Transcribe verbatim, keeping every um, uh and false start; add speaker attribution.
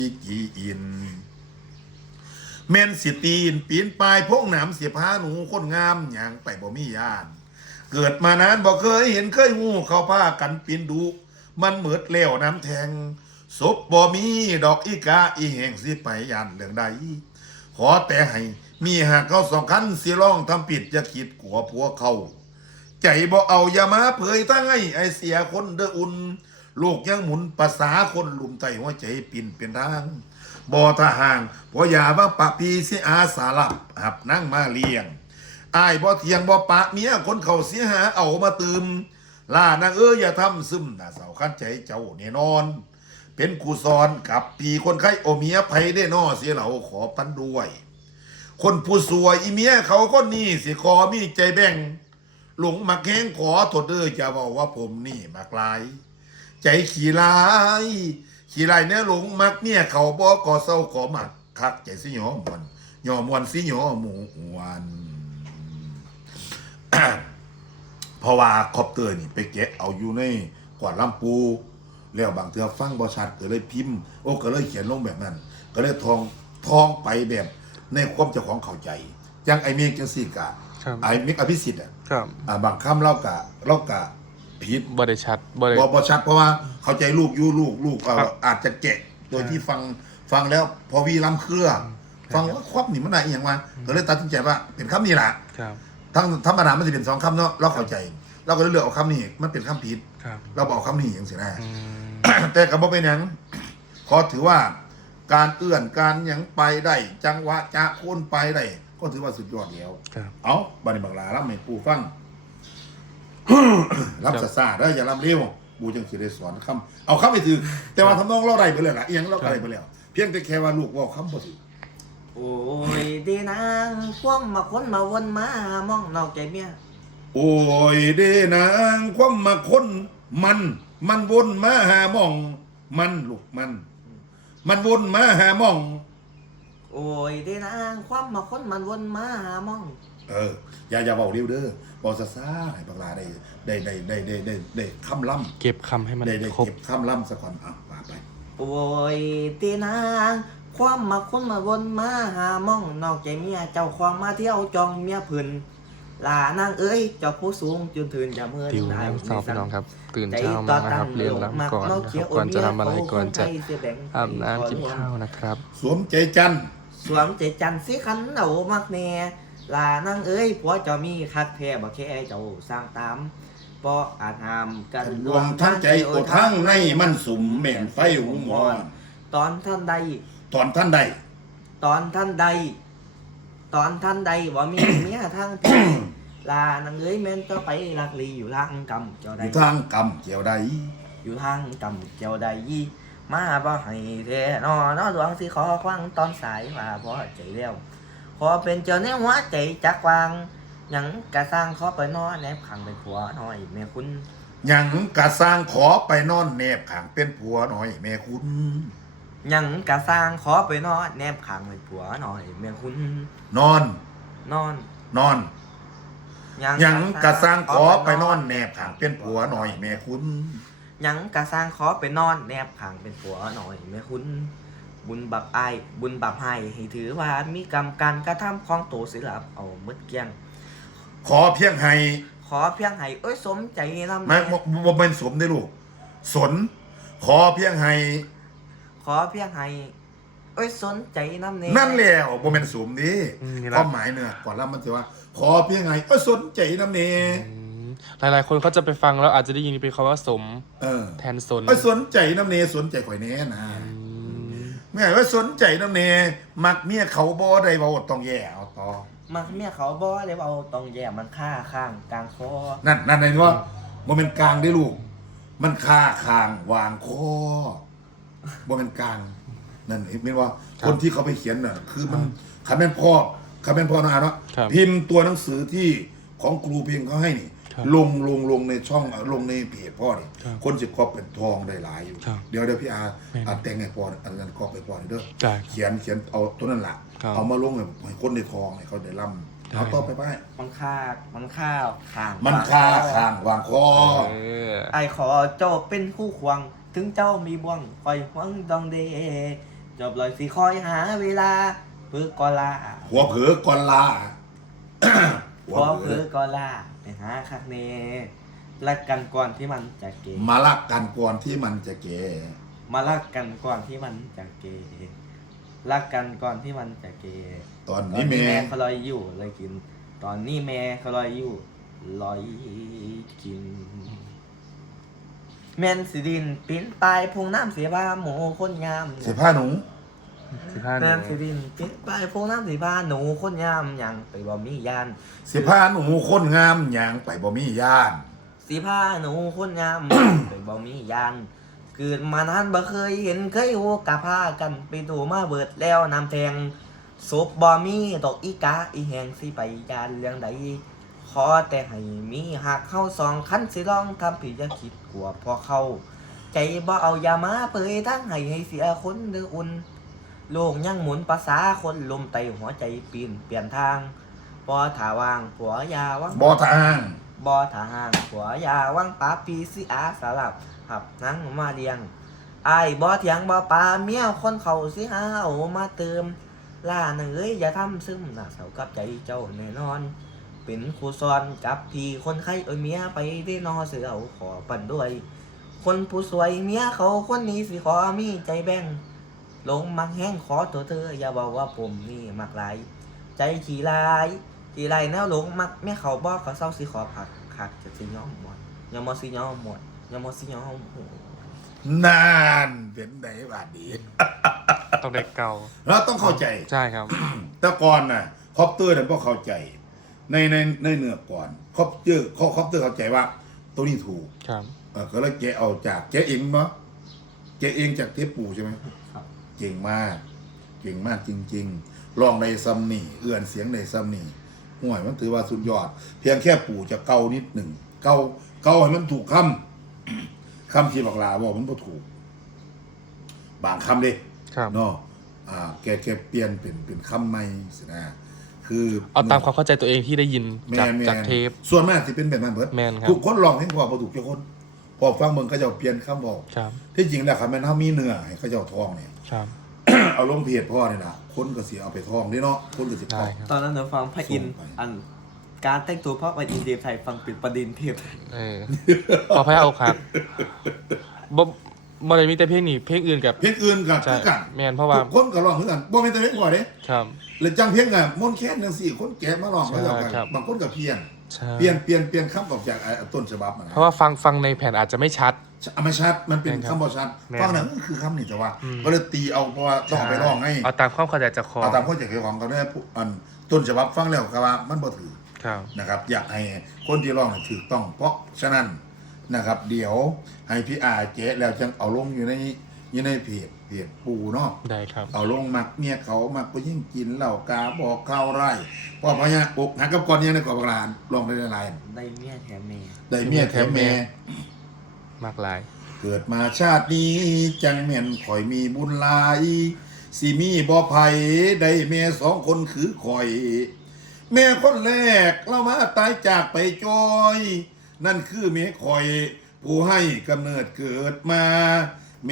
Speaker 1: กีอินแม่นสิตีนปีนปลายพงหนามเสียผ้าหนูคนงามอย่างไปบ่มีญาติเกิดมานานบ่เคยเห็นเคยงูเขาผ้ากันปีนดุมันเหมือดแล้วน้ำแทงศพบ่มีดอกอีกาอีแห่งสิไปยานเรื่องใดขอแต่ให้มีหากเขาสองคันสิร้องทำผิดอย่าคิดกลัวผัวเขาใจบ่เอาอย่ามาเผยทั้งให้ไอเสียคนเด้ออุ่นลูกยังหมุนภาษาคนลุมไตหัวใจปิ่นเป็นทางบ่ทห่างพออย่าว่าปะพีสิอาสาลับหับนั่งมาเลี้ยงอายบ่เทียงบ่ปะเมียคนเขาเสียหาเอามาตืมล่านางเอ้ยอย่าทำซึมน่าเศร้าคันใจเจ้าแน่นอนเป็นครูสอนกับปีคนไข้โอเมียไผได้นอเสียเหล่าขอปันด้วยคนผู้สวยอีเมียเขาก็นี่สิขอมีใจแบ่งหลงมักแห้งขอโทษเด้อจะบอกว่าผมนี่มักลายใจขี้ลายขี้ลายเนี่ยหลงมักเนี่ยเขาบอกก่อเศร้าขอมักคักใจสิหยอมวนหยอมวนสิหยอหมูวัน เพราะว่าคอปเตอร์นี่ไปแกะเอาอยู่ในกวาดลำปูแล้วบางเทือฟังบอชัดก็เลยพิมพ์โอ้ก็เลยเขียนลงแบบนั้นก็เลยทองทองไปแบบในความเจ้าของเข้าใจยังไอเมฆจังสี่กะไอเมฆอภิสิทธิ์อ่ะบางคำเล่ากะเล่ากะผิด
Speaker 2: บ่ได้ชัดบ่ได้
Speaker 1: บ่ชัดเพราะว่าเข้าใจลูกยู่ลูกลูกอาจจะแกะโดยที่ฟังฟังแล้วพอวีล้ำเครือฟังว่าครอบนี่มันอะไรอย่างวะก็เลยตัดสินใจว่าเป็นคำนี้แหละทั้งธรรมดามันจะเป็นสองคำเนาะเราเข้าใจเราก็เลยเลือกเอาคำนี้มันเป็นคำผิดเราบอกคำนี้อย่างสินะแต่ก็บ่เป็นอย่างขอถือว่าการเอื้อนการยังไปได้จังหวะจะโค่นไปได้ก็ถือว่าสุดยอดแล้วเอาบันนี้บังลารับไม่ปูฟังรับซาซาได้อย่ารับเร็วบูจังสิได้สอนคำเอาคำไปถือแต่ว่าทำนองเราได้ไปเลยล่ะเอียงเราได้ไปแล้วเพียงแต่แค่ว่าลูกว่าคำบ่ถือ
Speaker 3: โอ้ยดีนางคว่ำมาคนมาวนมามองนอกใจเมีย
Speaker 1: โอ้ยเดนางคว่ำมาคนมันมันวนมาหามองมันลูกมันมันวนมาหามอง
Speaker 3: โอ้ยดีนางคว่ำมาคนมันวนมาหามอง
Speaker 1: เอออย่าอย่าบอกเร็วเด้อบอกซาซาให้บักลาได้ได้ได้ได้ได้ได้ได้คำล่ำ
Speaker 2: เก็บคำให้มัน
Speaker 1: ได้ได้
Speaker 2: ครบ
Speaker 1: เก็บคำล่ำสักก่อนอ่ะว่าไป
Speaker 3: โอ้ยดีนางคว่ำมาคนมาวนมาหามองนอกใจเมียเจ้าความมาเที่ยวจองเมียพื้นลานางเอ้ยเจ้าผู้สูงจนถึงจะเมื่อ
Speaker 2: ติวน้ำสอบพี่น้องครับตื่นเช้ามานะครับเรียนน้ำก่อนนะครับก่อนจะทำอะไรก่อนจะอาบน้ำกินข้าวนะครับ
Speaker 1: สวมใจจัน
Speaker 3: สวมใจจันสิขันเอามักแน่ลานางเอ้ยผัวเจ้ามีคักแท้บ่แค่เจ้าสร้างตามเพราะอาจหามกัน
Speaker 1: รวมทั้งใจโอทั้งในมันสุ่มแม่นไฟหุมอน
Speaker 3: ตอนท่านใด
Speaker 1: ตอนท่านใด
Speaker 3: ตอนท่านใดตอนท่านใดบ่มีเมียทางพี่ลานางเอ้ยแม่นก็ไปลักลีอยู่ทางกำเจ้าใด
Speaker 1: อยู่ทางกำเจ้าใด
Speaker 3: อยู่ทางกำเจ้าใดมาบ่ให้แท้นอน้อหลวงสิขอควังตอนสายว่าพอใจแล้วขอเป็นเจ้าในหัวใจจักวางหยังกะสร้างขอไปนอนแนบขังเป็นผัวหน่อยแม่คุณ
Speaker 1: หยังกะสร้างขอไปนอนแนบขังเป็นผัวหน่อยแม่คุณ
Speaker 3: หยังกะสร้างขอไปนอนแนบขังเป็นผัวหน่อยแม่คุณ
Speaker 1: นอน
Speaker 3: นอน
Speaker 1: นอนหยังกะสร้างขอไปนอนแนบขังเป็นผัวหน่อยแม่คุณ
Speaker 3: หยังกะสร้างขอไปนอนแนบขังเป็นผัวหน่อยแม่คุณบุญบับไอบุญบับให้ให้ถือว่ามีกรรมการกระทำของตัวศิลปเอาหมดเกลี้ยง
Speaker 1: ขอเพียงให้
Speaker 3: ขอเพียงให้เอ้ยสมใจนำ
Speaker 1: ไม่บ่เป็นสมได้ลูกสนขอเพียงให้
Speaker 3: ขอเพียงให้เอ้ยสนใจนำ
Speaker 1: นั่นแล้วบ่เป็นสมดิความหมายเนื้อก่อนแล้วมันจะว่าขอเพียงให้เอ้ยสนใจนำเน
Speaker 2: หลายๆคนเขาจะไปฟังแล้วอาจจะได้ยินเป็นคำว่าสมแทนสน
Speaker 1: เอ้ยสนใจนำเนสนใจข่อยแน่นะแม่ว่าสนใจน้ำเนมักเมียเขาบ่ได้บ่ต้องแย่เอาต่อ
Speaker 3: มักเมียเขาบ่ได้บ่ต้องแย่มันฆ่าข้างกลางคอ
Speaker 1: นั่นนั่นไงว่าบ่เป็นกลางได้ลูกมันฆ่าข้างวางคอบ่เป็นกลางนั่นเห็นไหมว่าคนที่เขาไปเขียนน่ะคือมันคำเป็นพ่อคำเป็นพ่อนะเนาะพิมพ์ตัวหนังสือที่ของครูเพียงเขาให้นี่ลงลงลงในช่องลงในเพจพ่อนี่คนจะครอบเป็นทองได้หลายอยู่เดี๋ยวเดี๋ยวพี่อาอาแต่งให้พ่ออันนั้นครอบไปพ่อเด้อเขียนเขียนเอาตัวนั้นแหละเอามาลงให้คนในทองให้เขาได้ร่ำเอาต่อไปไป
Speaker 3: มันฆ่ามันฆ่าข้าง
Speaker 1: มันฆ่าข้างวางคอ
Speaker 3: ไอขอเจ้าเป็นคู่ควงถึงเจ้ามีบ่วงคอยหวังดองเดจจบเลยสิคอยหาเวลาเพื่อก็ลา
Speaker 1: หัวเผือก่อนลา
Speaker 3: พอเพื่อก็ลาไปหาคักเนรักกันก่อนที่มันจะเก
Speaker 1: มาลักกันก่อนที่มันจะเก
Speaker 3: มารักกันก่อนที่มันจะเกรักกันก่อนที่มันจะเก
Speaker 1: ตอน
Speaker 3: ตอน
Speaker 1: นี้
Speaker 3: นี้
Speaker 1: แม่
Speaker 3: แม่เขาลอยอยู่เลยกิน ตอนนี้แม่เขาลอยอยู่ลอยกิน แม่นสิดินปิ้นปลายพุงน้ำเสียบ้าหมูคนงาม
Speaker 1: เสียผ้าหนู
Speaker 2: สิบห้าห
Speaker 3: แม่น
Speaker 2: นู
Speaker 3: สิดินปิ้นปลายพุงน้ำเสียบ้าหนูคนงามยังไปบ่มียาน
Speaker 1: เสียผ้าหนูคนงามอย่างไปบ่มีย่าน
Speaker 3: สีผ้าหนูคนงาม ไปบ่มียานเกิดมานานบ่เคยเห็นเคยหูกะพากันไปดูมาเบิดแล้วน้ำแทงศพบ่มีดอกอีกาอีแหงสิไปยานเรื่องใดขอแต่ให้มีหากเข้าสองคันสิลองทำผิดอย่าคิดกลัวพอเข้าใจบ่เอาอย่ามาเปยทั้งให้ให้เสียคนเดืออุ่นโลกยังหมุนภาษาคนลมไตหัวใจปีนเปลี่ยนทางพอถาวางผัวยาวัง
Speaker 1: บ่ทาง
Speaker 3: บ่ทหารผัวยาวังปาปีสิอาสลับหับนังมาเดียงไอ้ายบ่เถียงบ่ปาเมียคนเขาสิหาเอามาเติมล่าเอ้ยอย่าทำซึมน่ะเศร้ากับใจเจ้าแน่นอน เป็นครูสอนกับพี่คนไข้เอ้ยเมียไปได้นอเสือเอาขอปั่นด้วย คนผู้สวยเมียเขาคนนี้สิขอมีใจแบ่งลงมักแห้งขอตัวเธออย่าบอกว่าผมนี่มักหลายใจขี้ลายขี้ลายแนวหลงมักแม่เขาบอกเขาเศร้าสิขอผักขัดจะสิย้อมหมดยามอสิย้อมหมดยามอสิย้อมหมด
Speaker 1: นานเป็นไดบาดดี
Speaker 2: ต้องได้เก่า
Speaker 1: เราต้องเข้าใจ
Speaker 2: ใช่ครับ
Speaker 1: แต่ก่อนน่ะคอปเตอร์เนี่ยพวกเข้าใจ ในในในเนื้อก่อนคอปเตอร์คอปเตอร์เข้าใจว่าตัวนี้ถูก
Speaker 2: ครับ
Speaker 1: เออก็เลยแกะเอาจากแกะเองมั้แกะเองจากเทปปูใช่ไหม
Speaker 3: ครับ
Speaker 1: เก่งมาก เก่งมากจริงๆลองในซัมนี่เอื้อนเสียงในซัมนี่ห่วยมันถือว่าสุดยอด เพียงแค่ปู่จะเกานิดหนึ่งเกาเกาให้มันถูกคำ คำที่บักลาบอกมันก็ถูก บางคำเด้
Speaker 2: ครับ
Speaker 1: เนาะอ่าแกแกเปลี่ยนเป็นเป็นคำใหม่สินะคือ
Speaker 2: เอาตามความเข้าใจตัวเองที่ได้ยิน
Speaker 1: แม
Speaker 2: จาก
Speaker 1: นแม
Speaker 2: จาก
Speaker 1: น
Speaker 2: เทป
Speaker 1: ส่วนมากที่เป็นแบบนั้นเบิด
Speaker 2: แมนครับ
Speaker 1: ทุกคนลองให้พอพอถูกทุกคน พอฟังเมืองเขาเจะเปลี่ยนคำบอก
Speaker 2: ครับ
Speaker 1: ที่จริงแล้วครับแม่นเขามีเนื้อให้เขาเจ้าทองเนี่ย
Speaker 2: ครับ
Speaker 1: เอาลงเพจพ่อเนี่ยนะคนก็เสียเอาไปทองนี่เนาะคนก็เสีย
Speaker 2: ได้ครับ
Speaker 3: ตอนนั้นเราฟังพระอินทร์
Speaker 1: ส่งไป
Speaker 3: อันการแต่งตัวเพราะพระอินทร์เดฟไทยฟังเป็นประเด็นเทพ
Speaker 2: เออพอแพ้เอาครับบ่บ่ได้มีแต่เพลงนี้เพลงอื่นกับ
Speaker 1: เพลงอื่นกับ
Speaker 2: ใช่
Speaker 1: คือกัน
Speaker 2: แมนเพราะว่า
Speaker 1: ทุกคนก็ร้องคือกันบ่แม่นแต่เพลงก่อนเด้
Speaker 2: ครับ
Speaker 1: เลยจังเพลงอ่ะมนต์แค้นจังซี่คนแก่มาร้อง
Speaker 2: ใช่
Speaker 1: เขาเจ้ากัน
Speaker 2: ครับ
Speaker 1: บางคนก็เพี้ยน
Speaker 2: ใช่
Speaker 1: เปลี่ยนเปลี่ยนเปลี่ยนคำออกจากไอ้ต้นฉบับมัน
Speaker 2: เพราะว่าฟังฟังในแผ่นอาจจะไม่ชัด
Speaker 1: อ่ะไม่ชัดมันเป็น
Speaker 2: แม่นครับ
Speaker 1: คำบ่ชัด
Speaker 2: แม่น
Speaker 1: ฟังนั้นคือคำนี่แต่ว่า
Speaker 2: อืม
Speaker 1: ก็เลยตีเอาเพราะว่าต้องเอาไปร้องให้
Speaker 2: เอาตามความเข้าใจจากคอ
Speaker 1: เอาตามข้อใจของเขาได้อันต้นฉบับฟังแล้วก็ว่ามันบ่ถือ
Speaker 2: ครับ
Speaker 1: นะครับอยากให้คนที่ร้องถูกต้องเพราะฉะนั้นนะครับ เดี๋ยวให้พี่อาเจ๊แล้วจังเอาลงอยู่ในอยู่ในเพจเพจปูเนาะ
Speaker 2: ได้ครับ
Speaker 1: เอาลงมักเมียเขามักก็ยิ่งกินเหล้ากาบอกข้าวไร่พ่อพญาอกหักกับก่อนยังในกอบกลานลองได้หลาย
Speaker 3: ได้เมียแถมเมย์
Speaker 1: ได้เมียแถมแม่
Speaker 2: มากหลาย
Speaker 1: เกิดมาชาตินี้จังแม่นข่อยมีบุญหลายสิมีบ่ไผได้แม่สองคนคือข่อย แม่คนแรกเรามาตายจากไปจอย นั่นคือแม่ข่อย ผู้ให้กำเนิดเกิดมา